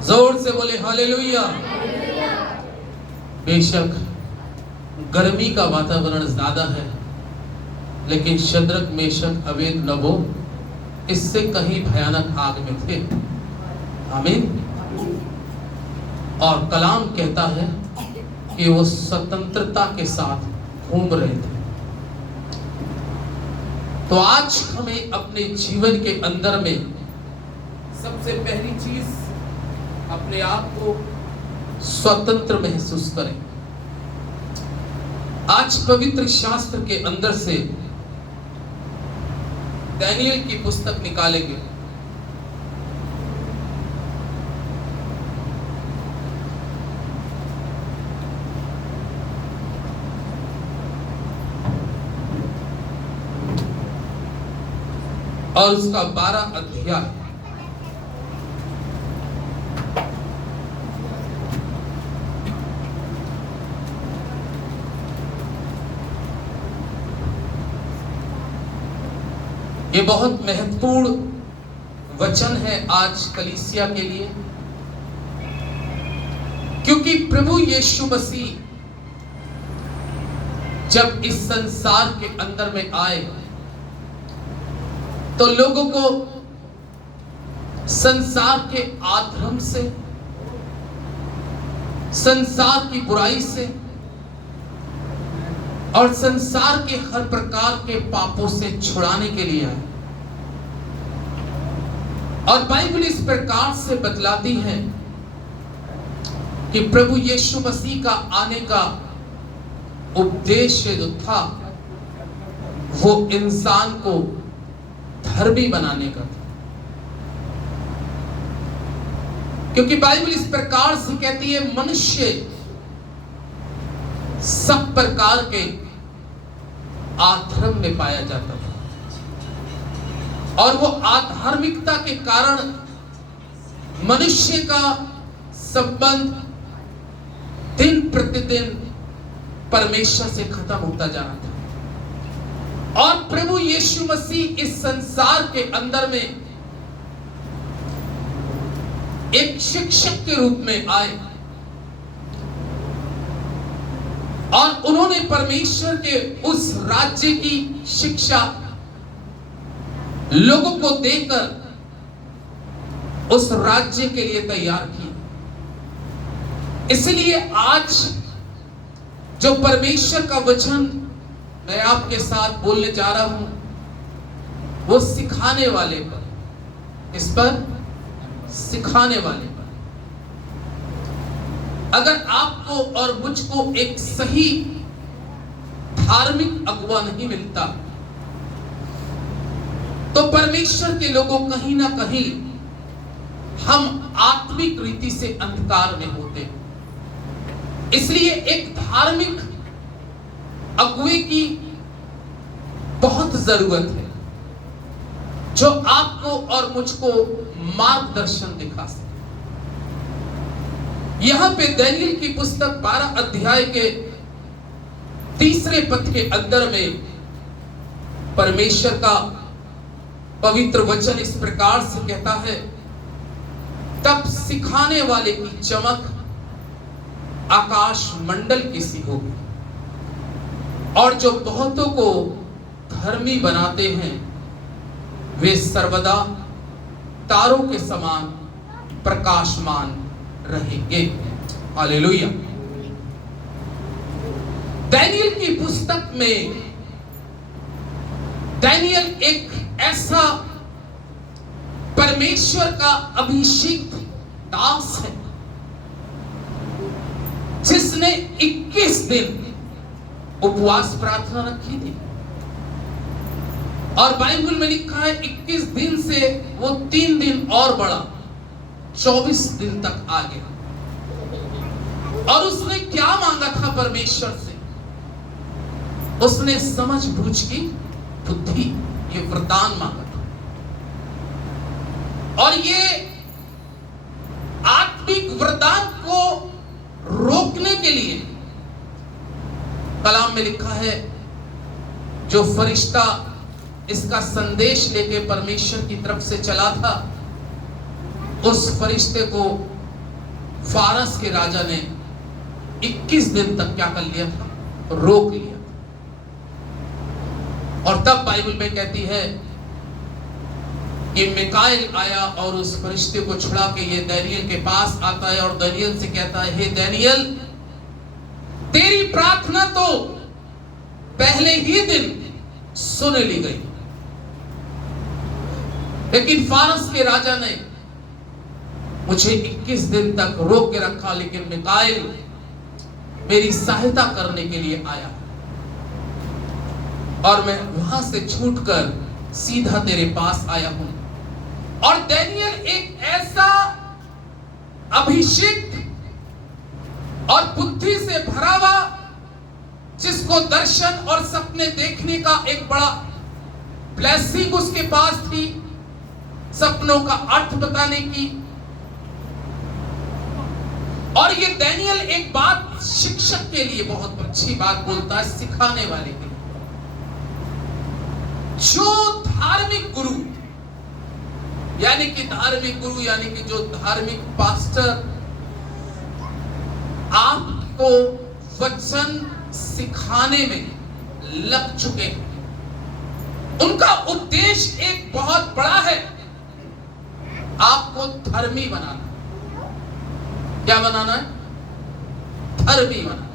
जोर से बोले हालेलुया। बेशक गर्मी का वातावरण ज्यादा है, लेकिन शद्रक मेशक अबेदनगो इससे कहीं भयानक आग में थे। आमीन। और कलाम कहता है कि वो स्वतंत्रता के साथ घूम रहे थे। तो आज हमें अपने जीवन के अंदर में सबसे पहली चीज अपने आप को स्वतंत्र महसूस करें। आज पवित्र शास्त्र के अंदर से दानियेल की पुस्तक निकालेंगे। और उसका 12 अध्याय ये बहुत महत्वपूर्ण वचन है आज कलीसिया के लिए, क्योंकि प्रभु यीशु मसीह जब इस संसार के अंदर में आए तो लोगों को संसार के आधर्म से, संसार की बुराई से और संसार के हर प्रकार के पापों से छुड़ाने के लिए आए। और बाइबल इस प्रकार से बतलाती है कि प्रभु यीशु मसीह का आने का उद्देश्य जो था वो इंसान को धर्मी बनाने का था। क्योंकि बाइबल इस प्रकार से कहती है मनुष्य सब प्रकार के आधर्म में पाया जाता था, और वो आधार्मिकता के कारण मनुष्य का संबंध दिन प्रतिदिन परमेश्वर से खत्म होता जा रहा था। और प्रभु यीशु मसीह इस संसार के अंदर में एक शिक्षक के रूप में आए और उन्होंने परमेश्वर के उस राज्य की शिक्षा लोगों को देकर उस राज्य के लिए तैयार किया। इसलिए आज जो परमेश्वर का वचन मैं आपके साथ बोलने जा रहा हूं वो सिखाने वाले पर, इस पर सिखाने वाले पर। अगर आपको और मुझको एक सही धार्मिक अगुवा नहीं मिलता तो परमेश्वर के लोगों कहीं ना कहीं हम आत्मिक रीति से अंधकार में होते हैं। इसलिए एक धार्मिक अगुवे की बहुत जरूरत है जो आपको और मुझको मार्गदर्शन दिखा सके। यहां पे दानियेल की पुस्तक 12 अध्याय के 3 पद के अंदर में परमेश्वर का पवित्र वचन इस प्रकार से कहता है, तब सिखाने वाले की चमक आकाश मंडल की सी होगी और जो बहुतों को धर्मी बनाते हैं वे सर्वदा तारों के समान प्रकाशमान रहेंगे। हालेलुया। दानियेल की पुस्तक में दानियेल एक ऐसा परमेश्वर का अभिषिक्त दास है जिसने 21 दिन उपवास प्रार्थना रखी थी। और बाइबल में लिखा है 21 दिन से वो 3 दिन और बढ़ा, 24 दिन तक आ गया। और उसने क्या मांगा था परमेश्वर से? उसने समझ बूझ की बुद्धि, ये वरदान मांगा था। और ये आत्मिक वरदान को रोकने के लिए कलाम में लिखा है जो फरिश्ता इसका संदेश लेके परमेश्वर की तरफ से चला था उस फरिश्ते को फारस के राजा ने 21 दिन तक क्या कर लिया था? रोक लिया। और तब बाइबल में कहती है कि मिकाएल आया और उस फरिश्ते को छुड़ा के ये दानियेल के पास आता है और दानियेल से कहता है, हे दानियेल, तेरी प्रार्थना तो पहले ही दिन सुन ली गई, लेकिन फारस के राजा ने मुझे 21 दिन तक रोक के रखा, लेकिन मिकाएल मेरी सहायता करने के लिए आया और मैं वहां से छूटकर सीधा तेरे पास आया हूं। और दानियेल एक ऐसा अभिषेक और बुद्धि से भरा हुआ, जिसको दर्शन और सपने देखने का एक बड़ा ब्लेसिंग उसके पास थी, सपनों का अर्थ बताने की। और ये दानियेल एक बात शिक्षक के लिए बहुत अच्छी बात बोलता है, सिखाने वाले के लिए। जो धार्मिक गुरु यानी कि जो धार्मिक पास्टर आपको वचन सिखाने में लग चुके हैं, उनका उद्देश्य एक बहुत बड़ा है, आपको धर्मी बनाना। क्या बनाना है? धर्मी बनाना।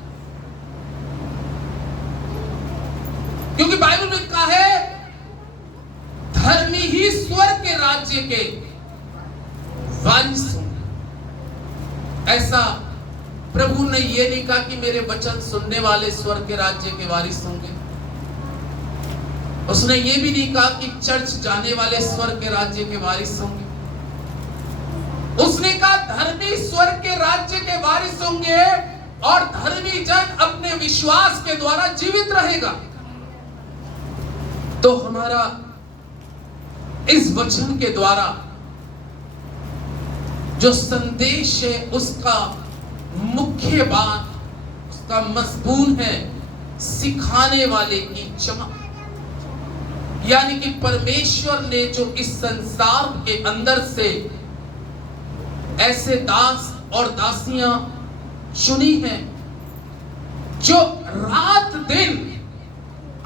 क्योंकि बाइबल में कहा है, धर्मी ही स्वर्ग के राज्य के वारिस होंगे। ऐसा प्रभु ने यह नहीं कहा कि मेरे वचन सुनने वाले स्वर्ग के राज्य के वारिस होंगे। उसने ये भी नहीं कहा कि चर्च जाने वाले स्वर्ग के राज्य के वारिस होंगे। उसने कहा धर्मी स्वर्ग के राज्य के वारिस होंगे और धर्मी जन अपने विश्वास के द्वारा जीवित रहेगा। तो हमारा इस वचन के द्वारा जो संदेश है, उसका मुख्य बात, उसका मजमून है सिखाने वाले की चमक। यानी कि परमेश्वर ने जो इस संसार के अंदर से ऐसे दास और दासियां चुनी हैं, जो रात दिन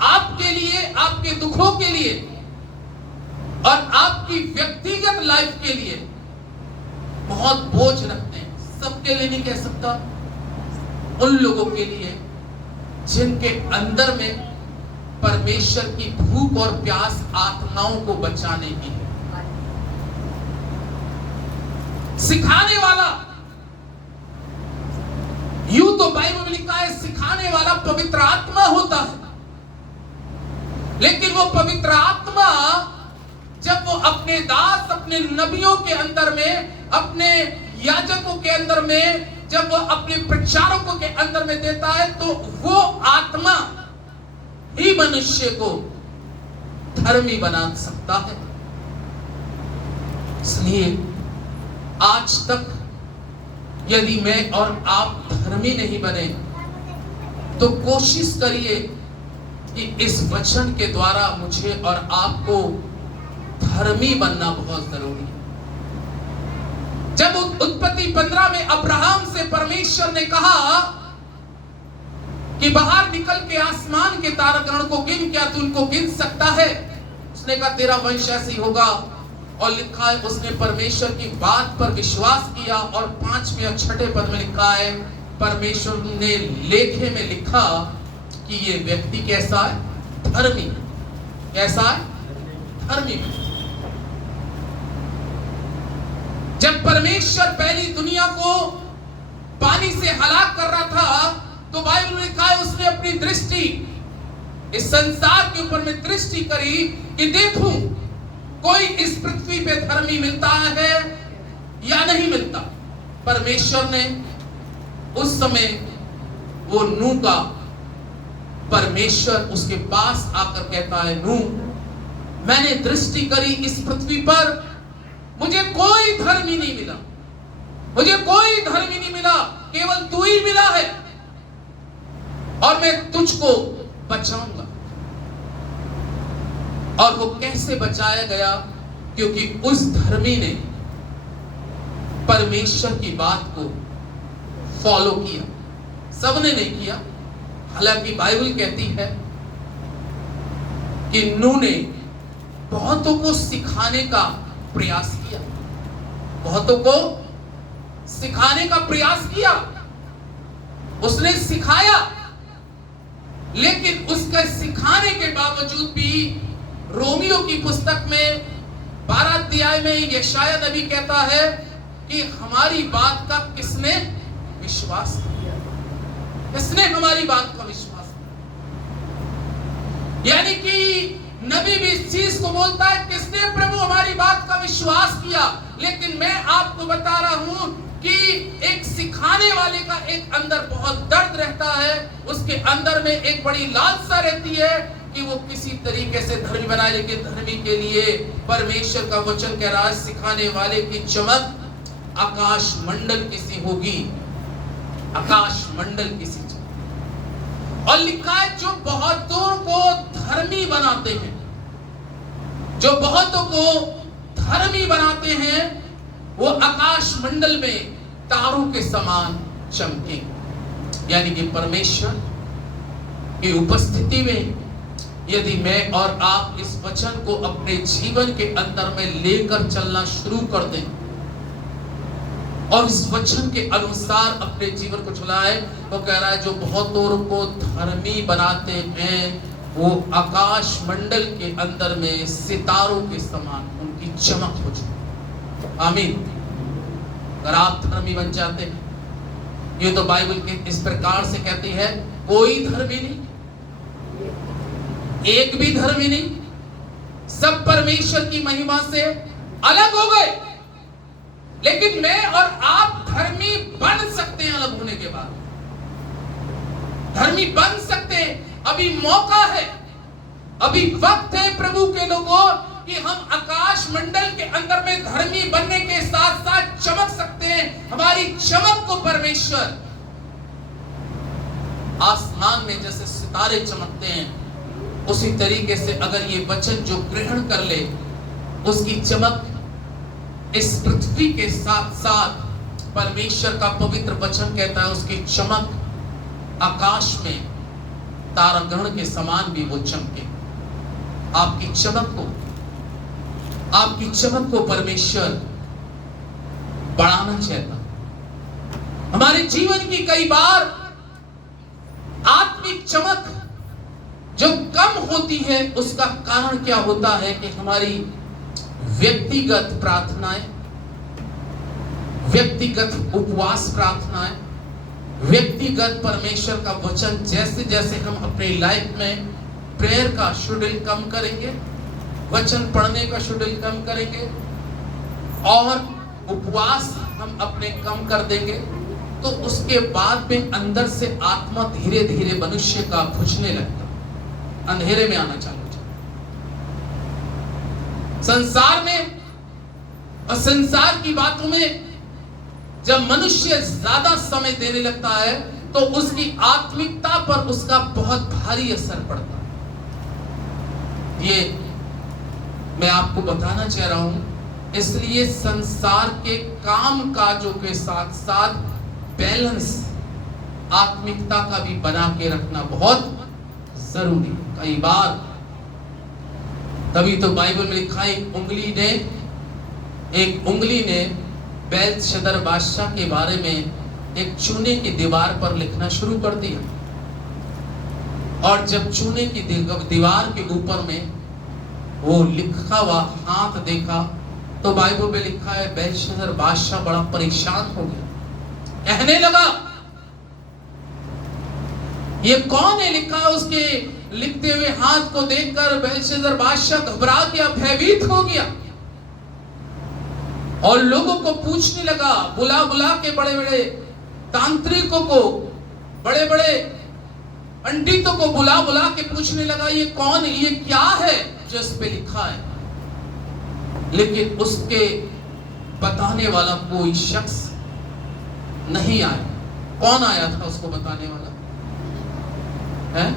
आपके लिए, आपके दुखों के लिए और आपकी व्यक्तिगत लाइफ के लिए बहुत बोझ रखते हैं। सबके लिए नहीं कह सकता, उन लोगों के लिए जिनके अंदर में परमेश्वर की भूख और प्यास आत्माओं को बचाने की है। सिखाने वाला, यूं तो बाइबल में लिखा है सिखाने वाला पवित्र आत्मा होता है, लेकिन वो पवित्र आत्मा जब वो अपने दास, अपने नबियों के अंदर में, अपने याजकों के अंदर में, जब वो अपने प्रचारकों के अंदर में देता है, तो वो आत्मा ही मनुष्य को धर्मी बना सकता है। इसलिए आज तक यदि मैं और आप धर्मी नहीं बने, तो कोशिश करिए कि इस वचन के द्वारा मुझे और आपको धर्मी बनना बहुत जरूरी है। जब उत्पत्ति 15 में अब्राहम से परमेश्वर ने कहा कि बाहर निकल के आसमान के तारागण को गिन, क्या तू उनको गिन सकता है? उसने कहा तेरा वंश ऐसे ही होगा। और लिखा है उसने परमेश्वर की बात पर विश्वास किया। और 5वें और 6ठे पद में लिखा है परमेश्वर ने लेखे में लिखा कि ये व्यक्ति कैसा है? धर्मी। कैसा है? धर्मी। जब परमेश्वर पहली दुनिया को पानी से हलाक कर रहा था, तो बाइबल में लिखा है उसने अपनी दृष्टि इस संसार के ऊपर में दृष्टि करी कि देखूं कोई इस पृथ्वी पे धर्मी मिलता है या नहीं मिलता। परमेश्वर ने उस समय वो नूह का, परमेश्वर उसके पास आकर कहता है, नूह मैंने दृष्टि करी इस पृथ्वी पर, मुझे कोई धर्मी नहीं मिला, मुझे कोई धर्मी नहीं मिला, केवल तू ही मिला है और मैं तुझको बचाऊंगा। और वो कैसे बचाया गया? क्योंकि उस धर्मी ने परमेश्वर की बात को फॉलो किया, सबने नहीं किया। हालांकि बाइबल कहती है कि नूह ने बहुतों को सिखाने का प्रयास किया, बहुतों को सिखाने का प्रयास किया, उसने सिखाया, लेकिन उसके सिखाने के बावजूद भी रोमियो की पुस्तक में 12 अध्याय में यशाया नबी कहता है कि हमारी बात का किसने विश्वास किया, किसने हमारी बात का विश्वास किया। यानी कि नबी भी इस चीज को बोलता है, किसने प्रभु हमारी बात का विश्वास किया। लेकिन मैं आपको बता रहा हूं कि एक सिखाने वाले का एक अंदर बहुत दर्द रहता है, उसके अंदर में एक बड़ी लालसा रहती है कि वो किसी तरीके से धर्मी बनाए। लेकिन धर्मी के लिए परमेश्वर का वचन कह रहा है, सिखाने वाले की चमक आकाश मंडल किसी होगी, आकाश मंडल किसी। और लिखा है जो बहुतों को धर्मी बनाते हैं, जो बहुतों को धर्मी बनाते हैं, वो आकाश मंडल में तारों के समान चमके। यानी कि परमेश्वर की उपस्थिति में यदि मैं और आप इस वचन को अपने जीवन के अंदर में लेकर चलना शुरू कर दें और इस वचन के अनुसार अपने जीवन को चलाए, तो कह रहा है जो बहुतों को धर्मी बनाते हैं वो आकाश मंडल के अंदर में सितारों के समान उनकी चमक हो जाए। आमीन। अगर आप धर्मी बन जाते हैं, ये तो बाइबल के इस प्रकार से कहती है, कोई धर्मी नहीं, एक भी धर्मी नहीं, सब परमेश्वर की महिमा से अलग हो गए। लेकिन मैं और आप धर्मी बन सकते हैं अलग होने के बाद, धर्मी बन सकते हैं। अभी मौका है, अभी वक्त है प्रभु के लोगों कि हम आकाश मंडल के अंदर में धर्मी बनने के साथ साथ चमक सकते हैं। हमारी चमक को परमेश्वर आसमान में जैसे सितारे चमकते हैं, उसी तरीके से अगर ये वचन जो ग्रहण कर ले, उसकी चमक इस पृथ्वी के साथ साथ परमेश्वर का पवित्र वचन कहता है उसकी चमक आकाश में तारागण के समान भी वो चमके। आपकी चमक को परमेश्वर बढ़ाना चाहता। हमारे जीवन की कई बार आत्मिक चमक जो कम होती है, उसका कारण क्या होता है कि हमारी व्यक्तिगत प्रार्थनाएं, व्यक्तिगत उपवास प्रार्थनाएं, व्यक्तिगत परमेश्वर का वचन, जैसे जैसे हम अपनी लाइफ में प्रेयर का शेड्यूल कम करेंगे, वचन पढ़ने का शेड्यूल कम करेंगे और उपवास हम अपने कम कर देंगे, तो उसके बाद में अंदर से आत्मा धीरे धीरे मनुष्य का बुझने लगता, अंधेरे में आना चालू होता। संसार में और संसार की बातों में जब मनुष्य ज्यादा समय देने लगता है तो उसकी आत्मिकता पर उसका बहुत भारी असर पड़ता है। ये मैं आपको बताना चाह रहा हूं। इसलिए संसार के काम काजों के साथ साथ बैलेंस आत्मिकता का भी बना के रखना बहुत जरूरी है। कई बार तभी तो बाइबल में लिखा है एक उंगली ने बेलशस्सर बादशाह के बारे में एक चूने की दीवार पर लिखना शुरू कर दिया, और जब चूने की दीवार के ऊपर में वो लिखा हुआ हाथ देखा तो बाइबल में लिखा है बेलशस्सर बादशाह बड़ा परेशान हो गया, कहने लगा ये कौन है लिखा। उसके लिखते हुए हाथ को देखकर बेलशस्सर बादशाह घबरा गया, भयभीत हो गया और लोगों को पूछने लगा, बुला बुला के बड़े बड़े तांत्रिकों को, बड़े बड़े पंडितों को बुला बुला के पूछने लगा ये कौन है, ये क्या है जो इस पे लिखा है। लेकिन उसके बताने वाला कोई शख्स नहीं आया। कौन आया था उसको बताने वाला? है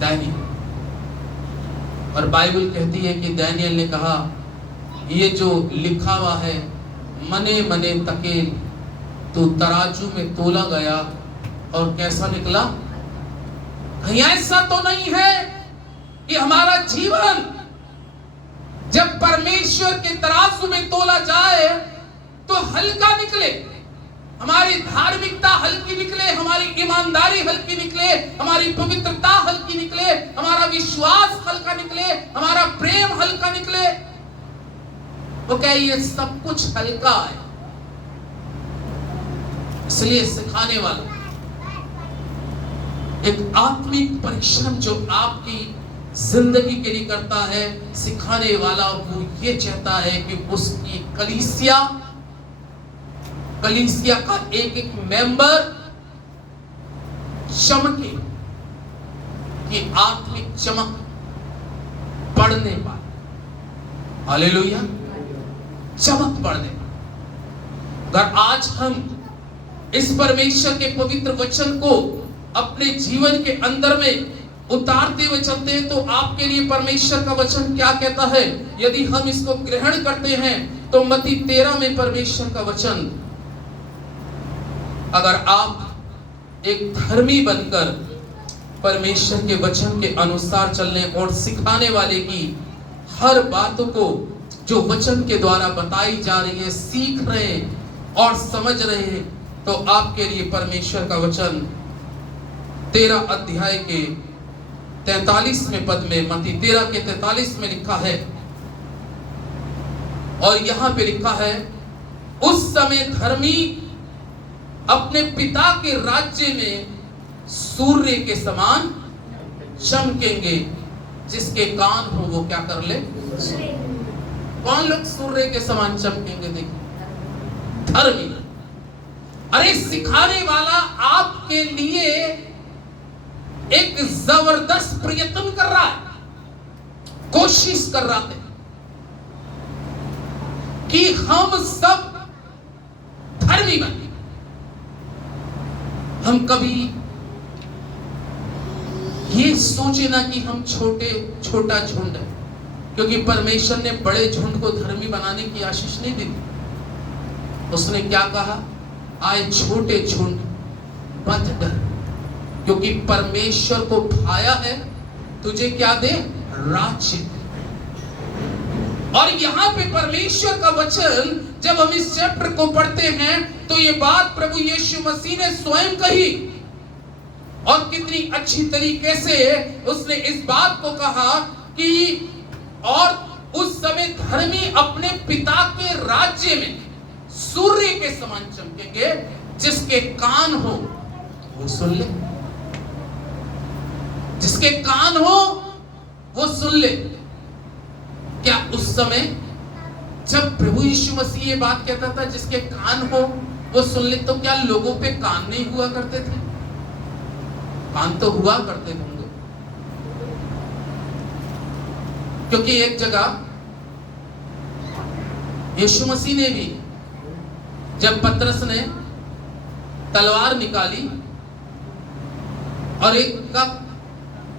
दानियल। और बाइबल कहती है कि दानियल ने कहा ये जो लिखा हुआ है मने मने तकेल तो तराजू में तोला गया और कैसा निकला? कहीं ऐसा तो नहीं है कि हमारा जीवन जब परमेश्वर के तराजू में तोला जाए तो हल्का निकले, हमारी धार्मिकता हल्की निकले, हमारी ईमानदारी हल्की निकले, हमारी पवित्रता हल्की निकले, हमारा विश्वास हल्का निकले, हमारा प्रेम हल्का निकले? वो क्या ये सब कुछ हल्का है? इसलिए सिखाने वाला एक आत्मिक परिश्रम जो आपकी जिंदगी के लिए करता है, सिखाने वाला वो ये चाहता है कि उसकी कलीसिया का एक एक मेंबर चमके, कि आत्मिक चमक बढ़ने पाए। हालेलुया, चमक बढ़ने पाए। अगर आज हम इस परमेश्वर के पवित्र वचन को अपने जीवन के अंदर में उतारते हुए चलते हैं तो आपके लिए परमेश्वर का वचन क्या कहता है, यदि हम इसको ग्रहण करते हैं तो मत्ती 13 में परमेश्वर का वचन, अगर आप एक धर्मी बनकर परमेश्वर के वचन के अनुसार चलने और सिखाने वाले की हर बातों को जो वचन के द्वारा बताई जा रही है सीख रहे हैं और समझ रहे हैं, तो आपके लिए परमेश्वर का वचन 13 अध्याय के 43वें पद में, मत्ती 13 के 43 में लिखा है, और यहां पे लिखा है, उस समय धर्मी अपने पिता के राज्य में सूर्य के समान चमकेंगे, जिसके कान हो वो क्या कर ले? कौन लोग सूर्य के समान चमकेंगे? देखिए, धर्मी। अरे सिखाने वाला आपके लिए एक जबरदस्त प्रयत्न कर रहा है, कोशिश कर रहा है कि हम सब धर्मी बने। हम कभी ये सोचे ना कि हम छोटा झुंड है, क्योंकि परमेश्वर ने बड़े झुंड को धर्मी बनाने की आशीष नहीं दी। उसने क्या कहा? आए छोटे झुंड मत डर, क्योंकि परमेश्वर को भाया है तुझे क्या दे? राज्य। और यहां पे परमेश्वर का वचन जब हम इस चैप्टर को पढ़ते हैं तो ये बात प्रभु यीशु मसीह ने स्वयं कही, और कितनी अच्छी तरीके से उसने इस बात को कहा कि और उस समय धर्मी अपने पिता के राज्य में सूर्य के समान चमकेंगे, जिसके कान हो वो सुन ले, जिसके कान हो वो सुन ले। क्या उस समय जब प्रभु यीशु मसीह ये बात कहता था जिसके कान हो वो सुन ले, तो क्या लोगों पे कान नहीं हुआ करते थे? कान तो हुआ करते होंगे, क्योंकि एक जगह यीशु मसीह ने भी, जब पतरस ने तलवार निकाली और एक का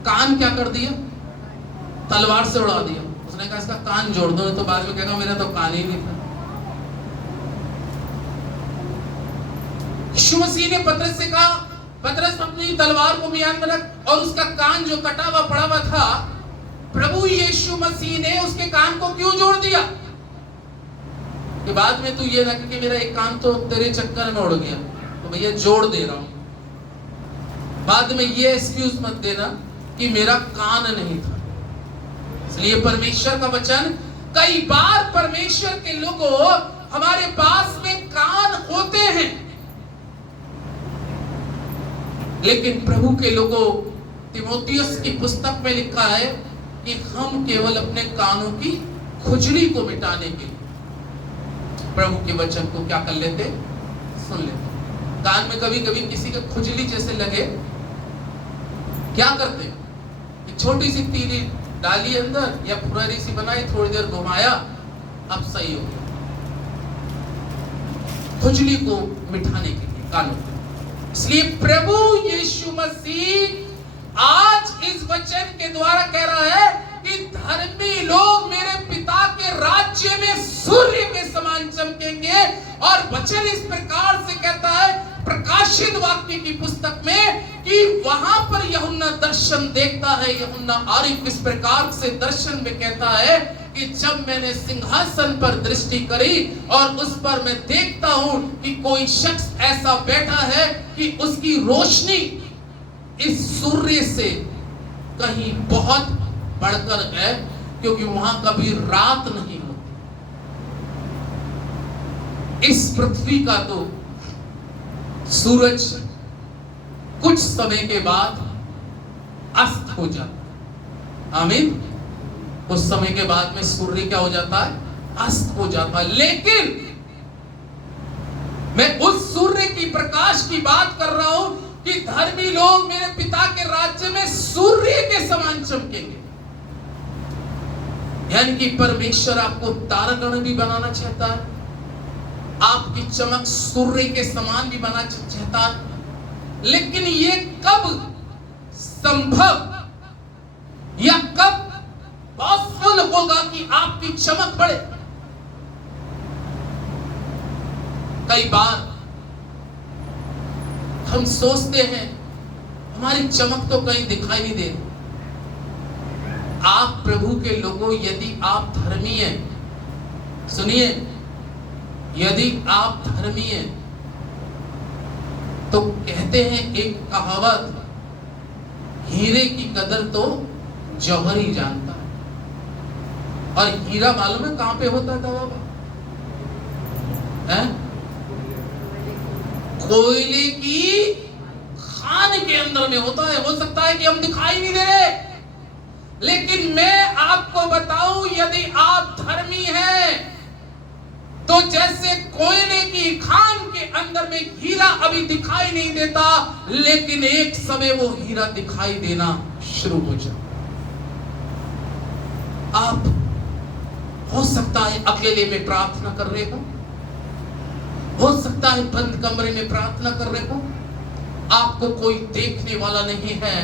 कान क्या कर दिया? तलवार से उड़ा दिया। उसने कहा इसका कान जोड़ दो, तो बाद में कहेगा मेरा तो कान ही नहीं था। यीशु मसीह ने पतरस से कहा, पतरस अपनी तलवार को म्यान में रख, और उसका कान जो कटा हुआ पड़ा हुआ था, प्रभु यीशु मसीह ने उसके कान को क्यों जोड़ दिया? कि बाद में तू ये ना कि मेरा एक कान तो तेरे चक्कर में उड़ गया, तो भैया जोड़ दे रहा हूं। बाद में ये एक्सक्यूज मत देना कि मेरा कान नहीं था। इसलिए परमेश्वर का वचन, कई बार परमेश्वर के लोगों हमारे पास में कान होते हैं, लेकिन प्रभु के लोगों, तीमुथियुस की पुस्तक में लिखा है कि हम केवल अपने कानों की खुजली को मिटाने के लिए प्रभु के वचन को क्या कर लेते? सुन लेते। कान में कभी कभी किसी का खुजली जैसे लगे, क्या करते? एक छोटी सी तीली डाली अंदर या फुरारी सी बनाई, थोड़ी देर घुमाया, अब सही हो गया। खुजली को मिटाने के लिए कानों। इसलिए प्रभु यीशु मसीह आज इस वचन के द्वारा कह रहा है कि कि धर्मी लोग मेरे पिता के राज्य में सूर्य के समान चमकेंगे। और वचन इस प्रकार से कहता है प्रकाशित वाक्य की पुस्तक में कि वहां पर यूहन्ना दर्शन देखता है। यूहन्ना आरिफ इस प्रकार से दर्शन में कहता है कि जब मैंने सिंहासन पर दृष्टि करी और उस पर मैं देखता हूं कि कोई शख्स ऐसा बैठा है कि उसकी रोशनी इस सूर्य से कहीं बहुत बढ़कर है, क्योंकि वहां कभी रात नहीं होती। इस पृथ्वी का तो सूरज कुछ समय के बाद अस्त हो जाता। आमीन। कुछ समय के बाद में सूर्य क्या हो जाता है? अस्त हो जाता है। लेकिन मैं उस सूर्य की प्रकाश की बात कर रहा हूं कि धर्मी लोग मेरे पिता के राज्य में सूर्य के समान चमकेंगे। यानी कि परमेश्वर आपको तारागण भी बनाना चाहता है, आपकी चमक सूर्य के समान भी बनाना चाहता है। लेकिन ये कब संभव या कब पॉसिबल होगा कि आपकी चमक बढ़े? कई बार हम सोचते हैं हमारी चमक तो कहीं दिखाई नहीं दे रही। आप प्रभु के लोगों, यदि आप धर्मी हैं, सुनिए, यदि आप धर्मी हैं तो कहते हैं एक कहावत, हीरे की कदर तो जौहर ही जानता है। और हीरा मालूम है कहां पे होता था बाबा? कोयले की खान के अंदर में होता है। हो सकता है कि हम दिखाई नहीं दे रहे, लेकिन मैं आपको बताऊं, यदि आप धर्मी हैं तो जैसे कोयले की खान के अंदर में हीरा अभी दिखाई नहीं देता, लेकिन एक समय वो हीरा दिखाई देना शुरू हो जाए। आप हो सकता है अकेले में प्रार्थना कर रहे हो सकता है बंद कमरे में प्रार्थना कर रहे हो, आपको कोई देखने वाला नहीं है,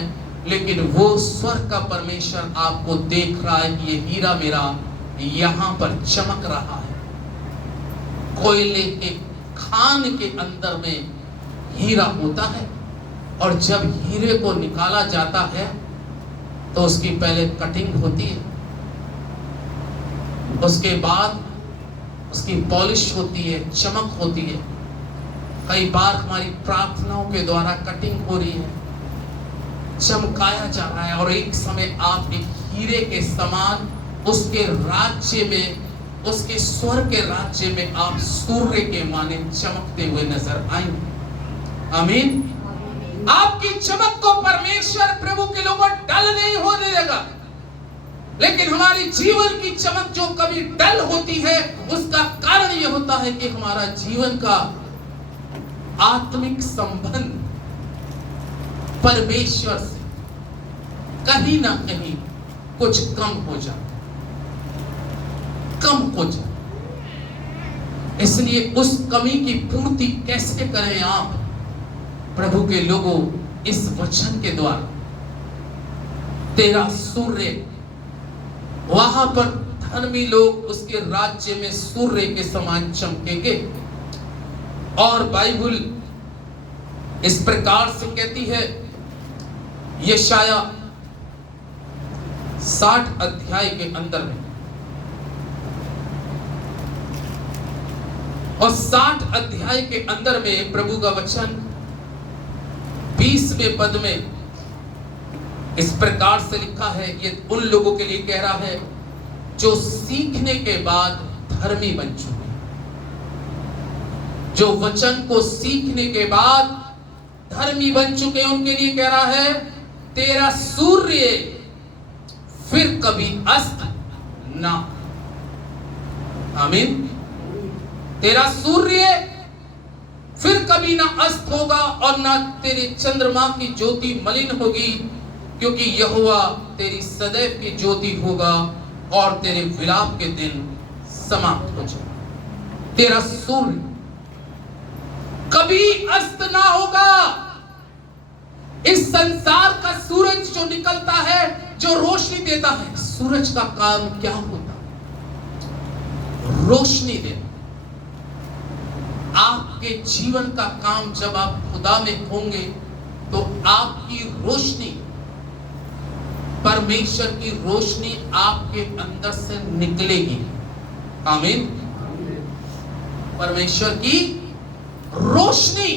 लेकिन वो स्वर्ग का परमेश्वर आपको देख रहा है कि ये हीरा मेरा यहां पर चमक रहा है। कोयले के खान के अंदर में हीरा होता है, और जब हीरे को निकाला जाता है तो उसकी पहले कटिंग होती है, उसके बाद उसकी पॉलिश होती है, चमक होती है। कई बार हमारी प्रार्थनाओं के द्वारा कटिंग हो रही है, चमकाया जा रहा है, और एक समय आप एक हीरे के समान उसके राज्य में, उसके स्वर्ग के राज्य में आप सूर्य के माने चमकते हुए नजर आएंगे। आमीन। आपकी चमक को परमेश्वर प्रभु के लोगों डल नहीं होने देगा। लेकिन हमारी जीवन की चमक जो कभी डल होती है, उसका कारण यह होता है कि हमारा जीवन का आत्मिक संबंध परमेश्वर से कहीं ना कहीं कुछ कम हो जाता, इसलिए उस कमी की पूर्ति कैसे करें आप प्रभु के लोगों? इस वचन के द्वारा तेरा सूर्य, वहां पर धर्मी लोग उसके राज्य में सूर्य के समान चमकेंगे। और बाइबल इस प्रकार से कहती है, यशाया 60 अध्याय के अंदर में, और 60 अध्याय के अंदर में प्रभु का वचन 20वें पद में इस प्रकार से लिखा है। ये उन लोगों के लिए कह रहा है जो सीखने के बाद धर्मी बन चुके, जो वचन को सीखने के बाद धर्मी बन चुके, उनके लिए कह रहा है तेरा सूर्य फिर कभी अस्त ना। आमीन। तेरा सूर्य फिर कभी ना अस्त होगा, और ना तेरे चंद्रमा की ज्योति मलिन होगी, क्योंकि यहोवा तेरी सदैव की ज्योति होगा और तेरे विलाप के दिन समाप्त हो जाए। तेरा सूर्य कभी अस्त ना होगा। इस संसार का सूरज जो निकलता है, जो रोशनी देता है, सूरज का काम क्या होता? रोशनी देना। आपके जीवन का काम जब आप खुदा में होंगे तो आपकी रोशनी, परमेश्वर की रोशनी आपके अंदर से निकलेगी। आमीन। परमेश्वर की रोशनी।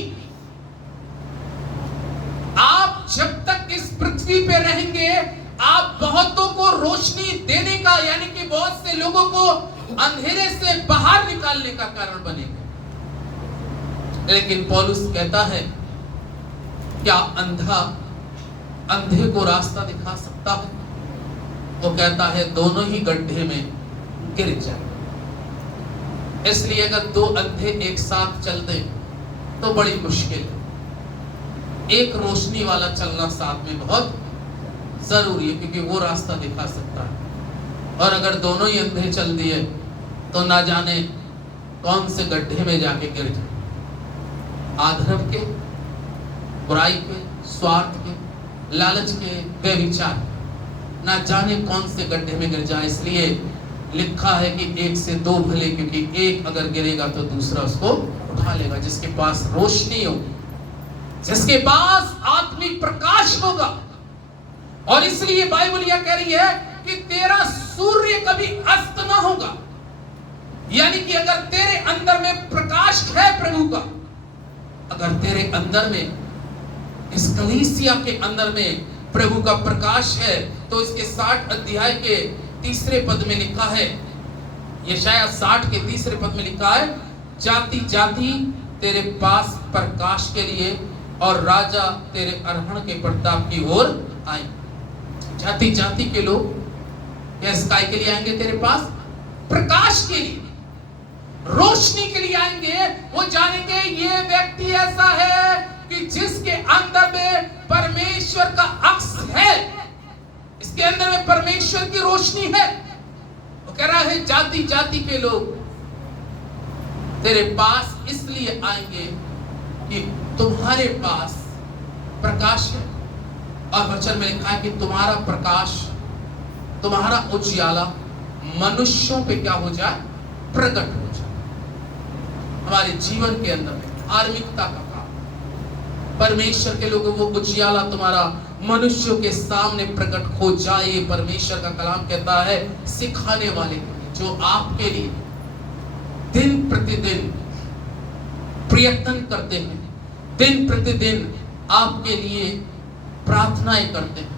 आप जब तक इस पृथ्वी पे रहेंगे आप बहुतों को रोशनी देने का, यानी कि बहुत से लोगों को अंधेरे से बाहर निकालने का कारण बनेंगे। लेकिन पौलुस कहता है, क्या अंधा अंधे को रास्ता दिखा सकता है? वो कहता है दोनों ही गड्ढे में गिर जाए। इसलिए अगर दो अंधे एक साथ चल दें तो बड़ी मुश्किल है। एक रोशनी वाला चलना साथ में बहुत जरूरी है, क्योंकि वो रास्ता दिखा सकता है। और अगर दोनों ही अंधे चल दिए तो ना जाने कौन से गड्ढे में जाके गिर जाए। आधर्म के, बुराई के, स्वार्थ के, लालच के, व्यभिचार, ना जाने कौन से गड्ढे में गिर जाए। इसलिए लिखा है कि एक से दो भले, क्योंकि एक अगर गिरेगा तो दूसरा उसको उठा लेगा। जिसके पास रोशनी हो, जिसके पास आत्मिक प्रकाश होगा। और इसलिए बाइबल यह कह रही है कि तेरा सूर्य कभी अस्त ना होगा। यानी कि अगर तेरे अंदर में प्रकाश है प्रभु का, अगर तेरे अंदर में, इस कलीसिया के अंदर में प्रभु का प्रकाश है, तो इसके 60 अध्याय के 3 पद में लिखा है, यशायाह 60 के 3 पद में लिखा है, जाति जाति तेरे पास प्रकाश के लिए और राजा तेरे अरहण के प्रताप की ओर आए। जाति जाति के लोग किस काय के लिए आएंगे? तेरे पास प्रकाश के लिए, रोशनी के लिए आएंगे। वो जानेंगे ये व्यक्ति ऐसा है कि जिसके अंदर में परमेश्वर का अक्स है, इसके अंदर में परमेश्वर की रोशनी है। वो कह रहा है जाति जाति के लोग तेरे पास इसलिए आएंगे कि तुम्हारे पास प्रकाश है। और वचन में लिखा है कि तुम्हारा प्रकाश, तुम्हारा उजियाला मनुष्यों पे क्या हो जाए? प्रकट हो जाए। हमारे जीवन के अंदर धार्मिकता का काम, परमेश्वर के लोगों को उजियाला तुम्हारा मनुष्यों के सामने प्रकट हो जाए। परमेश्वर का कलाम कहता है सिखाने वाले जो आपके लिए दिन प्रतिदिन प्रयत्न करते हैं, दिन प्रतिदिन आपके लिए प्रार्थनाएं करते हैं।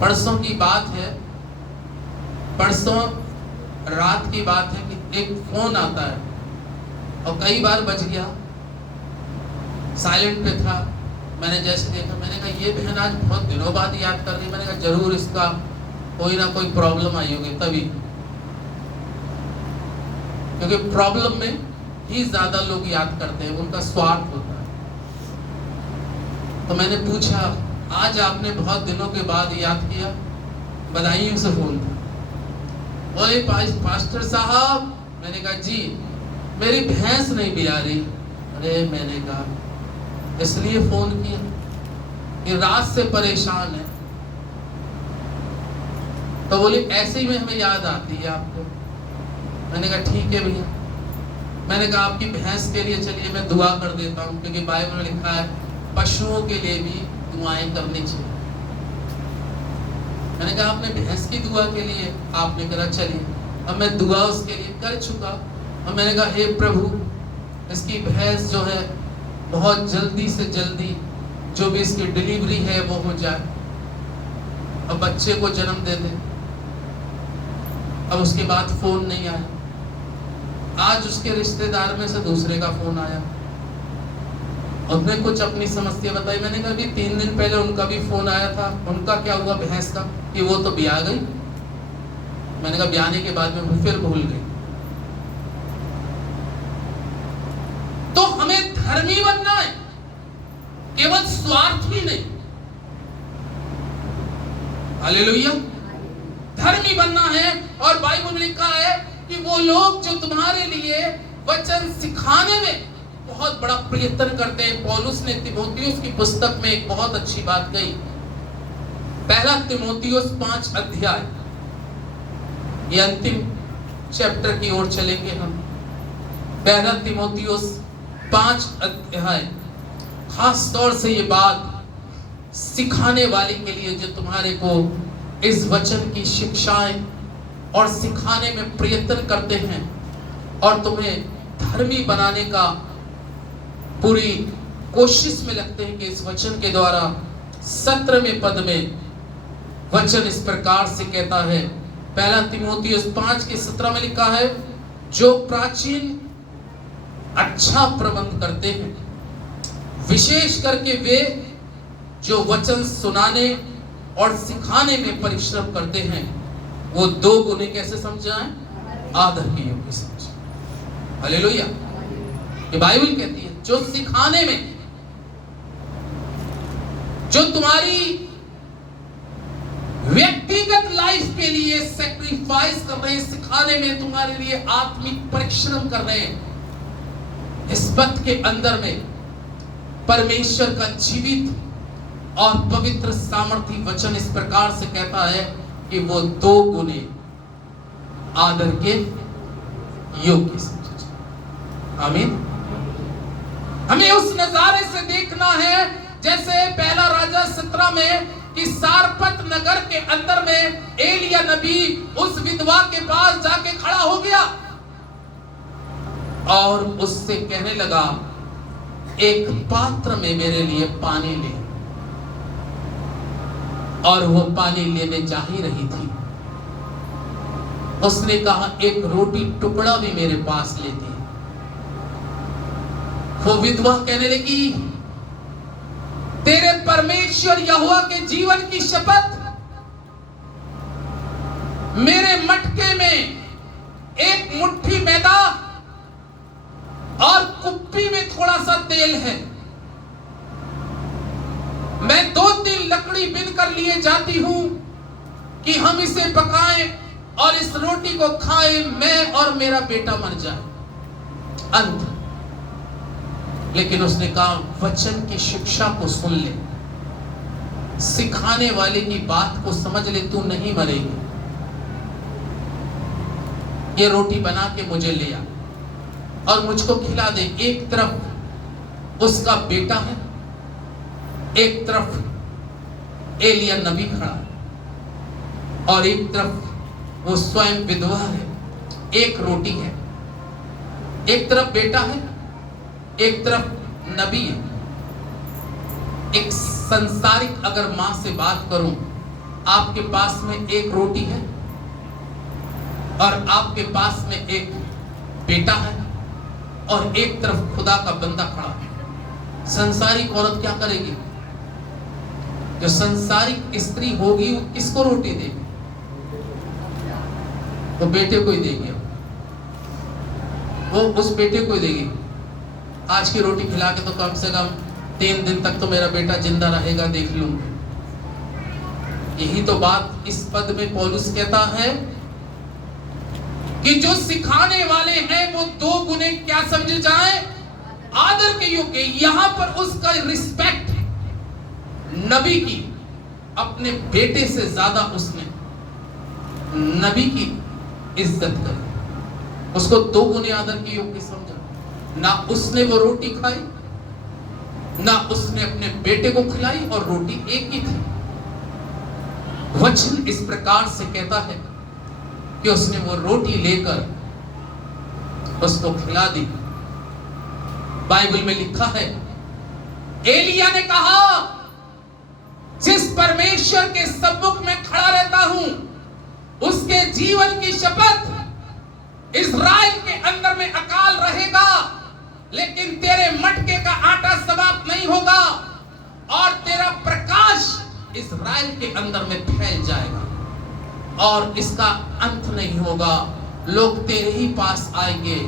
परसों की बात है, परसों रात की बात है कि एक फोन आता है और कई बार बज गया, साइलेंट पे था। मैंने जैसे देखा, मैंने कहा ये बहन आज बहुत दिनों बाद याद कर रही। मैंने कहा जरूर इसका कोई ना कोई प्रॉब्लम आई होगी तभी, क्योंकि प्रॉब्लम में ही ज्यादा लोग याद करते हैं, उनका स्वार्थ होता है। तो मैंने पूछा आज आपने बहुत दिनों के बाद याद किया, बधाइयों से फोन था। बोले पास्टर साहब, मैंने कहा जी मेरी भैंस नहीं बिया रही। अरे मैंने कहा इसलिए फोन किया कि रात से परेशान है। तो बोले ऐसे ही में हमें याद आती है आपको। मैंने कहा ठीक है भैया। मैंने कहा आपकी भैंस के लिए चलिए मैं दुआ कर देता हूँ, क्योंकि बाइबल में लिखा है पशुओं के लिए भी दुआएं करनी चाहिए। मैंने कहा आपने भैंस की दुआ के लिए आपने कहा चलिए, अब मैं दुआ उसके लिए कर चुका। और मैंने कहा हे प्रभु इसकी भैंस जो है बहुत जल्दी से जल्दी जो भी इसकी डिलीवरी है वो हो जाए, अब बच्चे को जन्म दे दे। अब उसके बाद फोन नहीं आया। आज उसके रिश्तेदार में से दूसरे का फोन आया, उसने कुछ अपनी समस्या बताई। मैंने कहा भी 3 दिन पहले उनका भी फोन आया था, उनका क्या हुआ भैंस का, कि वो तो ब्याह गई। मैंने कहा ब्याहने के बाद में फिर भूल गई। तो हमें धर्मी बनना है, केवल स्वार्थी नहीं। हालेलुया, धर्मी बनना है। और बाइबल में लिखा है कि वो लोग जो तुम्हारे लिए वचन सिखाने में बहुत बड़ा प्रयत्न करते हैं। पौलुस ने तीमुथियुस की पुस्तक में एक बहुत अच्छी बात कही पहला तीमुथियुस 5 अध्याय, ये अंतिम चैप्टर की ओर चलेंगे हम। पहला तीमुथियुस 5 अध्याय, खास तौर से ये बात सिखाने वाले के लिए जो तुम्हारे को इस वचन की शिक्षाएं और सिखाने में प्रयत्न करते हैं और तुम्हें धर्मी बनाने का पूरी कोशिश में लगते हैं कि इस वचन के द्वारा 17वें पद में वचन इस प्रकार से कहता है। पहला तीमुथियुस 5:17 में लिखा है, जो प्राचीन अच्छा प्रबंध करते हैं, विशेष करके वे जो वचन सुनाने और सिखाने में परिश्रम करते हैं, वो 2 गुने कैसे समझाएं? आदर के योग्य समझें। हालेलुया। ये बाइबल कहती है जो सिखाने में, जो तुम्हारी व्यक्तिगत लाइफ के लिए सैक्रिफाइस कर रहे हैं, सिखाने में तुम्हारे लिए आत्मिक परिश्रम कर रहे हैं, इस पथ के अंदर में परमेश्वर का जीवित और पवित्र सामर्थी वचन इस प्रकार से कहता है कि वो 2 गुने आदर के योग्य समझे। आमीन। हमें उस नजारे से देखना है जैसे पहला राजा 17 में कि सारपत नगर के अंदर में एलिया नबी उस विधवा के पास जाके खड़ा हो गया और उससे कहने लगा, एक पात्र में मेरे लिए पानी ले। और वो पानी लेने जा ही रही थी। उसने कहा, एक रोटी टुकड़ा भी मेरे पास ले दे। वो विधवा कहने लगी, तेरे परमेश्वर यहोवा के जीवन की शपथ, मेरे मटके में एक मुट्ठी मैदा और कुप्पी में थोड़ा सा तेल है। मैं 2-3 लकड़ी बिन कर लिए जाती हूं कि हम इसे पकाएं और इस रोटी को खाएं, मैं और मेरा बेटा मर जाए। अंत। लेकिन उसने कहा, वचन की शिक्षा को सुन ले, सिखाने वाले की बात को समझ ले, तू नहीं मरेगी। ये रोटी बना के मुझे ले आ और मुझको खिला दे। एक तरफ उसका बेटा है, एक तरफ एलिया नबी खड़ा और एक तरफ वो स्वयं विधवा है। एक रोटी है, एक तरफ बेटा है, एक तरफ नबी है। एक संसारिक अगर मां से बात करूं, आपके पास में एक रोटी है और आपके पास में एक बेटा है और एक तरफ खुदा का बंदा खड़ा है। संसारिक औरत क्या करेगी? जो संसारिक स्त्री होगी वो किसको रोटी देगी? वो बेटे को ही देगी। वो उस बेटे को ही देगी। आज की रोटी खिला के तो कम से कम 3 दिन तक तो मेरा बेटा जिंदा रहेगा, देख लूंगा। यही तो बात इस पद में पौलुस कहता है कि जो सिखाने वाले हैं वो 2 गुने क्या समझे जाए? आदर के योग्य। यहां पर उसका रिस्पेक्ट नबी की, अपने बेटे से ज्यादा उसने नबी की इज्जत करी, उसको 2 गुने आदर के योग्य समझा। ना उसने वो रोटी खाई, ना उसने अपने बेटे को खिलाई, और रोटी एक ही थी। वचन इस प्रकार से कहता है कि उसने वो रोटी लेकर उसको खिला दी। बाइबल में लिखा है, एलिया ने कहा, जिस परमेश्वर के सम्मुख में खड़ा रहता हूं, उसके जीवन की शपथ, इस्राएल के अंदर में अकाल रहेगा, लेकिन तेरे मटके का आटा समाप्त नहीं होगा और तेरा प्रकाश इस्राएल के अंदर में फैल जाएगा और इसका अंत नहीं होगा। लोग तेरे ही पास आएंगे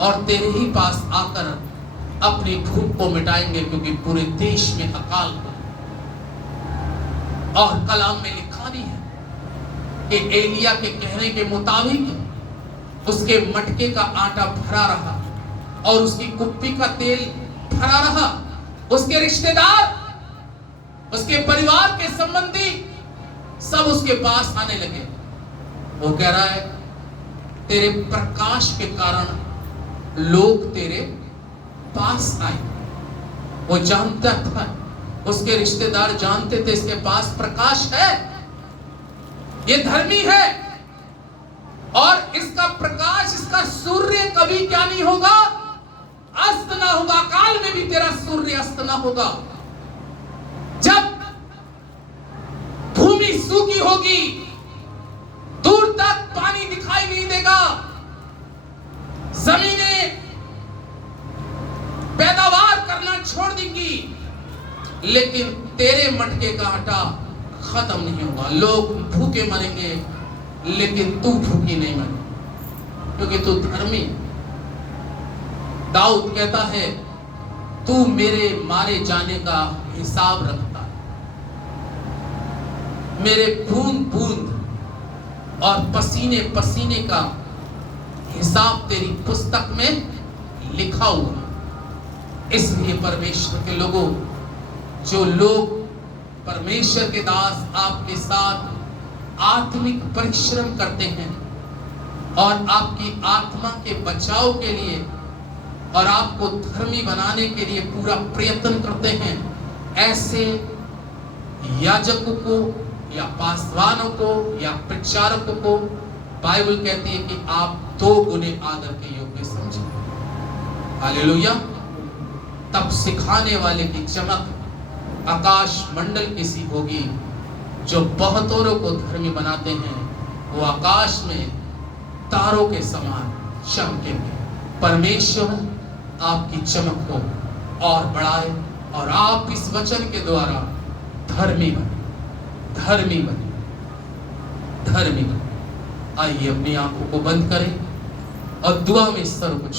और तेरे ही पास आकर अपनी भूख को मिटाएंगे, क्योंकि पूरे देश में अकाल है। और कलाम में लिखा नहीं है कि एलिया के कहने के मुताबिक उसके मटके का आटा भरा रहा और उसकी कुप्पी का तेल भरा रहा। उसके रिश्तेदार, उसके परिवार के संबंधी सब उसके पास आने लगे। वो कह रहा है तेरे प्रकाश के कारण लोग तेरे पास आए। वो जानता था, उसके रिश्तेदार जानते थे इसके पास प्रकाश है, ये धर्मी है और इसका प्रकाश, इसका सूर्य कभी क्या नहीं होगा, अस्त ना होगा। काल में भी तेरा सूर्य अस्त ना होगा। जब भूमि सूखी होगी, दूर तक पानी दिखाई नहीं देगा, जमीनें पैदावार करना छोड़ देंगी, लेकिन तेरे मटके का आटा खत्म नहीं होगा। लोग भूखे मरेंगे लेकिन तू भूखी नहीं मरेगी, क्योंकि तू धर्मी। दाऊद कहता है तू मेरे मारे जाने का हिसाब रखता है, मेरे बूंद बूंद और पसीने पसीने का हिसाब तेरी पुस्तक में लिखा हुआ। इसलिए परमेश्वर के लोगों, जो लोग परमेश्वर के दास आपके साथ आत्मिक परिश्रम करते हैं और आपकी आत्मा के बचाव के लिए और आपको धर्मी बनाने के लिए पूरा प्रयत्न करते हैं, ऐसे याजकों को या पासवानों को या प्रचारकों को बाइबल कहती है कि आप 2 गुने आदर के योग्य समझें। हालेलुया। तब सिखाने वाले की चमक आकाश मंडल की सी होगी। जो बहुतों को धर्मी बनाते हैं वो आकाश में तारों के समान चमकेंगे। परमेश्वर आपकी चमक को और बढ़ाए और आप इस वचन के द्वारा धर्मी बने, धर्मी बने, धर्मी बने। आइए अपनी आंखों को बंद करें और दुआ में सर्वोच्च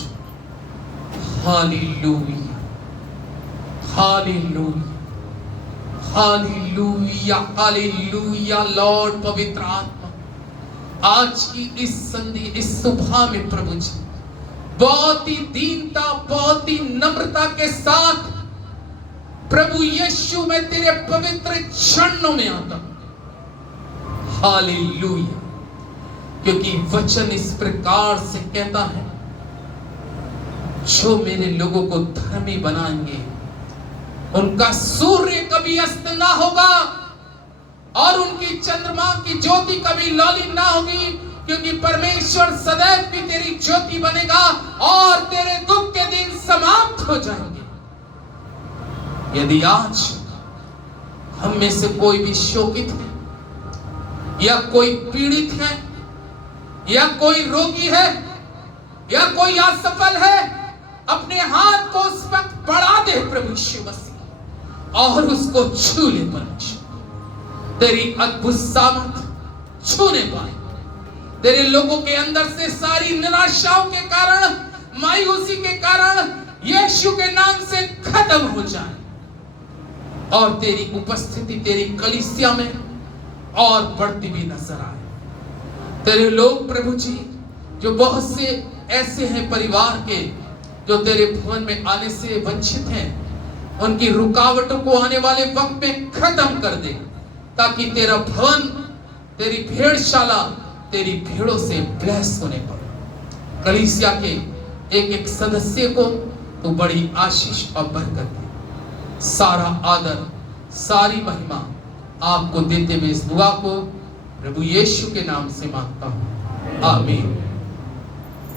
hallelujah, hallelujah, hallelujah, hallelujah. Lord पवित्र आत्मा, आज की इस संधि, इस सुबह में प्रभु जी बहुत ही दीनता, बहुत ही नम्रता के साथ प्रभु यीशु मैं तेरे पवित्र चरणों में आता हूं। हालेलुया। क्योंकि वचन इस प्रकार से कहता है, जो मेरे लोगों को धर्मी बनाएंगे उनका सूर्य कभी अस्त ना होगा और उनकी चंद्रमा की ज्योति कभी लौलीन ना होगी, क्योंकि परमेश्वर सदैव भी तेरी ज्योति बनेगा और तेरे दुख के दिन समाप्त हो जाएंगे। यदि आज हम में से कोई भी शोकित है या कोई पीड़ित है या कोई रोगी है या कोई असफल है, अपने हाथ को उस वक्त बढ़ा दे प्रभु यीशु मसीह और उसको छू ले। परमेश्वर तेरी अद्भुत सामर्थ छूने पाए। तेरे लोगों के अंदर से सारी निराशाओं के कारण, मायूसी के कारण यीशु के नाम से खत्म हो जाए और तेरी उपस्थिति तेरी कलीसिया में और बढ़ती भी नजर आए। तेरे लोग प्रभु जी, जो बहुत से ऐसे हैं परिवार के जो तेरे भवन में आने से वंचित हैं, उनकी रुकावटों को आने वाले वक्त में खत्म कर दे, ताकि तेरा भवन, तेरी भेड़शाला तेरी भेड़ों से ब्लेस होने पर कलीसिया के एक एक सदस्य को तो बड़ी आशीष और बरकत दे। सारा आदर, सारी महिमा आपको देते हुए इस दुआ को प्रभु यीशु के नाम से मांगता हूं, आमीन।